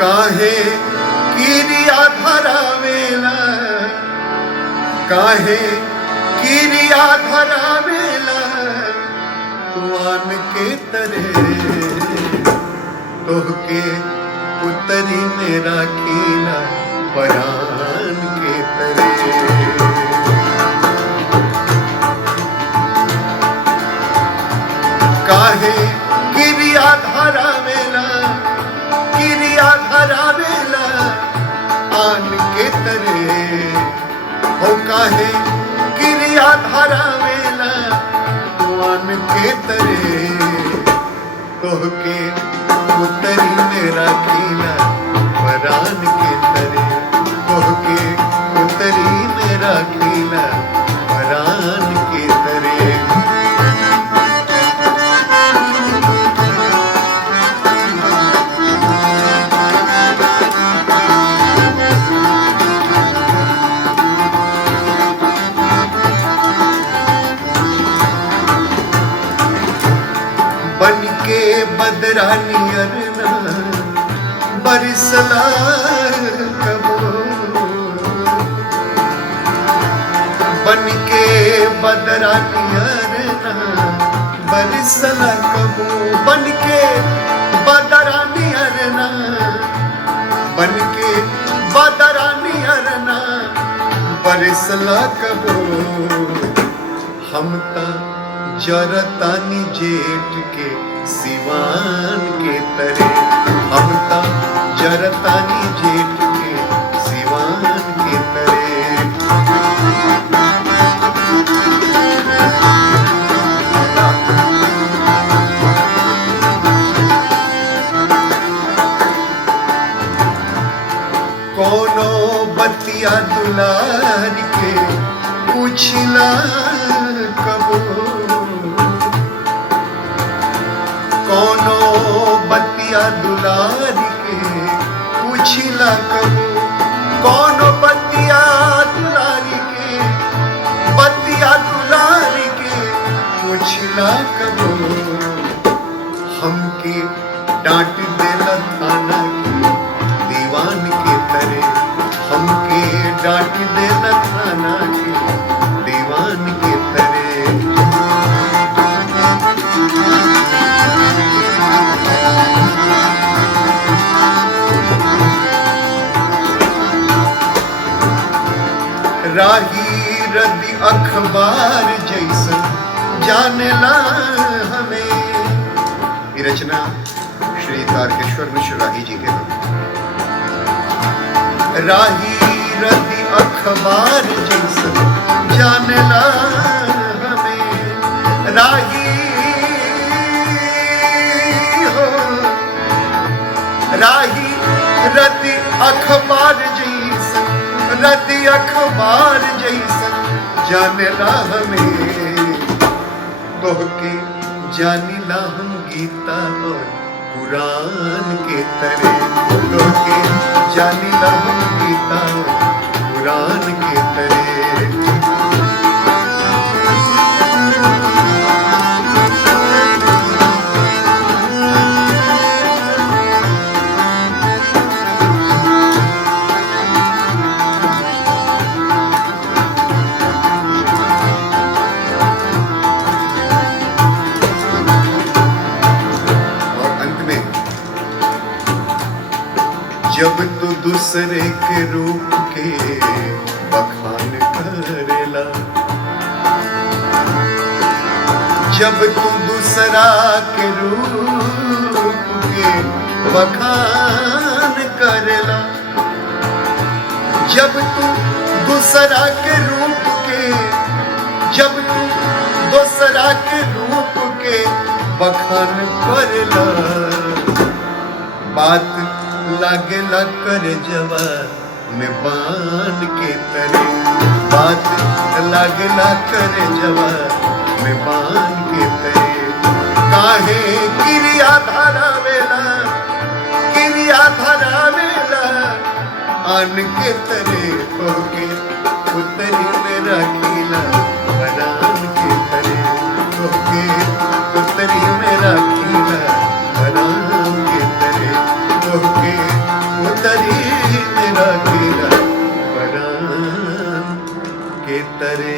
काहे किरिया धरावेला, काहे किरिया धरावेला, तुआन के तरे तोहके उतरी मेरा खीला परान के तरे। काहे किरिया धरावेला, किरिया धरावेला आन के तरे, हो काहे किरिया धरावेला आन के तरे, तोहके उतरी मेरा खीला परान के तरे, तोहके उतरी मेरा खीला परान के तरे। बनके बदरानियर ना बरसला कबो, बनके बदरानियर ना बरसला कबो, बनके बदरानियर ना, बनके बदरानियर ना बरसला कबो। हम ता जरतानी जेठ के सिवान के तरे, हम ता जरतानी जेठ के सिवान के तरे। कोनो बतिया दुलार के पूछला कबो, कोनो बतिया दुलार के पूछला कबो, कोनो बतिया दुलार के, बतिया दुलार के पूछला कबो। हमके डांट देला थाना के दीवान के तरे, हमके डांट देला थाना के दीवान के तरे। राही रद्दी अखबार जैसा जानेला हमें। ये रचना श्री तारकेश्वर मिश्र राही जी के नाम। राही रद्दी अखबार जैसा जानेला हमें, राही हो, राही रद्दी अखबार जैसा, रद्दी अखबार जैसा जानेला हमें। तोहके जानिला हम गीता और कुरान के तरे, तोहके जानिला हम गीता और कुरान के तरे। जब तू दूसरे के रूप के बखान करेला, जब तू दूसरा के रूप के बखान करेला, जब तू दूसरा के रूप के, जब तू दूसरा के रूप के बखान करेला, बात लागेला कर जवा में बान के तरे, बात लागेला कर जवा में बान के तरे। काहे किरिया धरावेला, किरिया धरावेला आन के तरे, तोहके उतरी मेरा खीला परान के तरे, तोहके उतरी मेरा खीला परान के तरे, तोहके करी मेरा खेला परान के तरे।